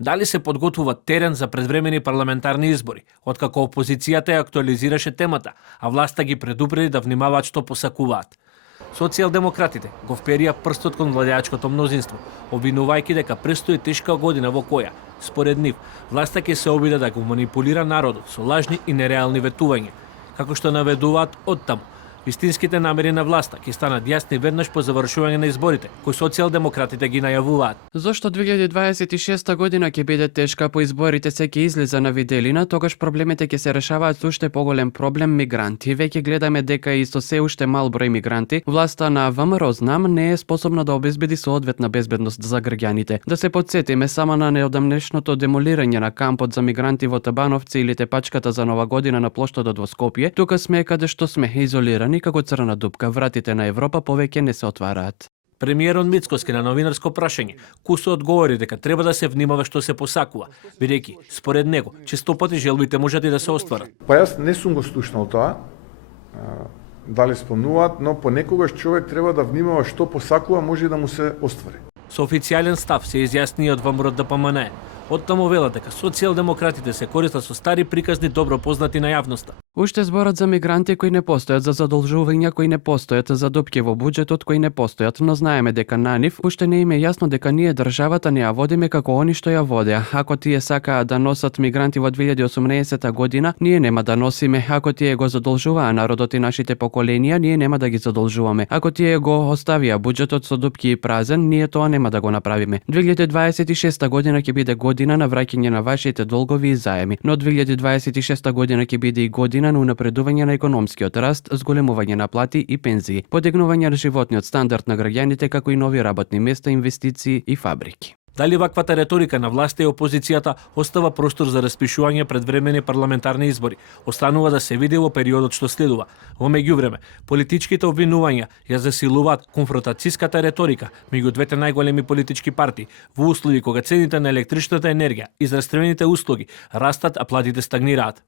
Дали се подготвува терен за предвремени парламентарни избори, откако опозицијата ја актуализираше темата, а власта ги предупреди да внимаваат што посакуваат. Социјалдемократите го вперија прстот кон владеачкото мнозинство, обвинувајќи дека престои тешка година во која, според нив, власта ќе се обиде да го манипулира народот со лажни и нереални ветувања, како што наведуваат оттаму. Вистинските намери на власта ќе станат јасни веднаш по завршување на изборите, кои социјалдемократите ги најавуваат. Зошто 2026 година ќе биде тешка по изборите се ќе излеза на виделина, тогаш проблемите ќе се решаваат со уште поголем проблем мигранти. Веќе гледаме дека и со се уште мал број мигранти, власта на ВМРО знам не е способна да обезбеди соодветна безбедност за граѓаните. Да се потсетиме само на неодамнешното демолирање на кампот за мигранти во Табановци или тепачката за Нова година на плоштадот во Скопје. Тука сме каде што сме изолирани како црна дупка, вратите на Европа повеќе не се отвараат. Премиерот Мицкоски на новинарско прашање кусо одговори дека треба да се внимава што се посакува, бидејќи според него често пати желбите можат и да се остварат. Па јас не сум го слушнал тоа, дали спомнуваат, но понекогаш човек треба да внимава што посакува, може и да му се оствари. Со официјален став се изјасни од ВМРО ДПМН. Оттаму велат дека социјалдемократите се користат со стари приказни добро познати на јавноста. Уште зборат за мигранти кои не постојат, за задолжувања кои не постојат, за дупки во буџетот кои не постојат, но знаеме дека на нив уште не им е јасно дека ние државата не ја водиме како они што ја водеа. Ако тие сакаат да носат мигранти во 2018 година, ние нема да носиме. Ако тие го задолжуваа народот и нашите поколенија, ние нема да ги задолжуваме. Ако тие го оставија буџетот со дупки и празен, ние тоа нема да го направиме. 2026 година ќе биде година на враќање на вашите долгови и заеми, но 2026 година ќе биде и година на унапредување на економскиот раст, зголемување на плати и пензии, подигнување на животниот стандард на граѓаните како и нови работни места, инвестиции и фабрики. Дали ваквата реторика на власта и опозицијата остава простор за распишување предвремени парламентарни избори, останува да се види во периодот што следува. Во меѓувреме, политичките обвинувања ја засилуваат конфронтацијската реторика меѓу двете најголеми политички партии во услови кога цените на електричната енергија и здравствените услуги растат, а платите стагнираат.